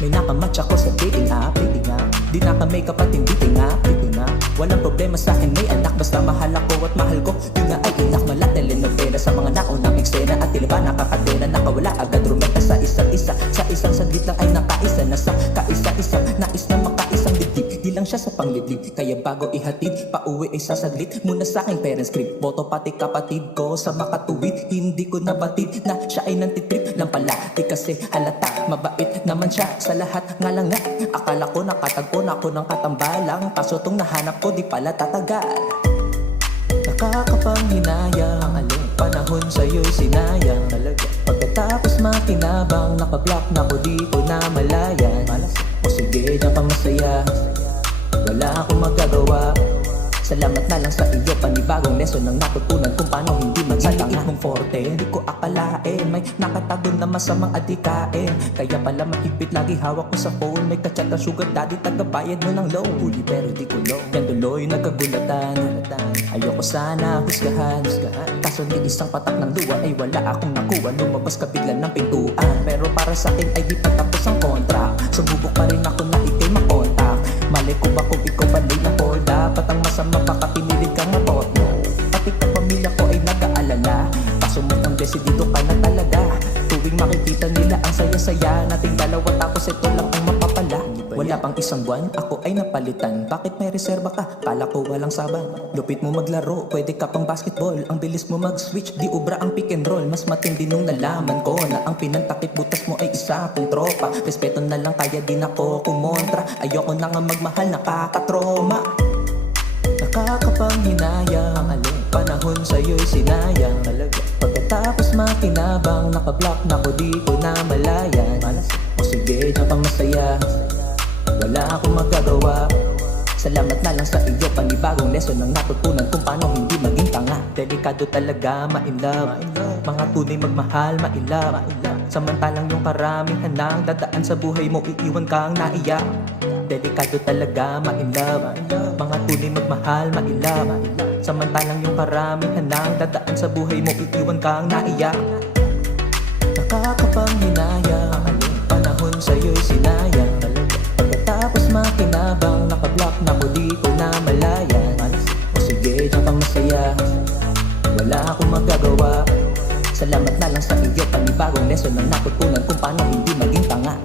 May nakamatch ako sa dating app, di na kami kapatid, dating app. Walang problema sa akin, may anak, basta mahal ako at mahal ko. Yun nga ay inak, mala telenovela sa mga naunang eksena. At tila ba nakakadena, nakawala agad rumeta sa isa't isa. Sa isang saglit lang ay nakaisa na sa kaisa-isa. Nais na makaisang dibdib, di lang siya sa pangliblig. Kaya bago ihatid, pauwi ay sasaglit muna sa aking parents crib. Boto pati kapatid ko sa makatuwid, hindi ko nabatid na siya ay nantitrip lang pala. Di kasi halata, mabait naman siya sa lahat nga lang nga. Akala ko nakatagpo na ako ng katambalang, kaso tong nahanap ko di pala tatagal. Nakakapanghinayang, panahon sa'yo'y sinayang talaga. Pagkatapos makinabang, nakablock na ko, di ko na malayan. O sige na pang masaya, wala akong magagawa. Salamat na lang sa iyo, panibagong lesson ang natutunan kung paano hindi magsalanga. Mong forte, hindi ko akalain, may nakatago na masamang adikain. Kaya pala mahigpit lagi hawak ko sa phone. May kachat na sugar daddy, tagabayad mo ng loan. Huli pero di ko loan, yan tuloy nagkagulatan. Ayoko sana husgahan, kaso ni isang patak ng luwa ay wala akong nakuha. Lumabas ka bigla ng pintuan, pero para sa akin ay di pa tapos ang kontra. Sumubok pa rin ako na ikay makontak. Mali ko ba kung ikaw balay na ko? Dapat ang masama baka pinilit kang mapot mo. Pati ka pamilya ko ay nag-aalala, kaso mukhang desidido ka na talaga. Tuwing makikita nila ang saya-saya nating dalawa, tapos ito lang ang mapapala. Wala pang isang buwan, ako ay napalitan. Bakit may reserba ka? Kala ko walang saban. Lupit mo maglaro, pwede ka pang basketball. Ang bilis mo mag-switch, di ubra ang pick and roll. Mas matindi nung nalaman ko na ang pinantakip butas mo ay isa kong tropa. Respeto na lang kaya din ako kumontra. Ayoko na nga magmahal, nakakatroma. Nakakapanghinayang, panahon sa'yo'y sinayang talaga. Pagkatapos makinabang, nakablock na ko, di ko na malayan. O sige na pang masaya, wala akong magagawa. Salamat na lang sa iyo, panibagong lesson ang natutunan kung paano hindi maging tanga. Delikado talaga ma-inlove, mga tunay magmahal ma-inlove. Samantalang yung karamihan nang dadaan sa buhay mo, iiwan kang naiyak. Delikado talaga ma-inlove, mga tunay magmahal ma-inlove. Samantalang yung karamihan nang dadaan sa buhay mo, iiwan kang naiyak. Nakakapanghinayang, panahon sa'yo'y sinayang talaga. Pagkatapos makinabang, nakablock na ko, di ko na malayan. O sige na pang masaya, wala akong magagawa. Salamat na lang sa iyo, panibagong lesson ang natutunan kung paano hindi maging tanga.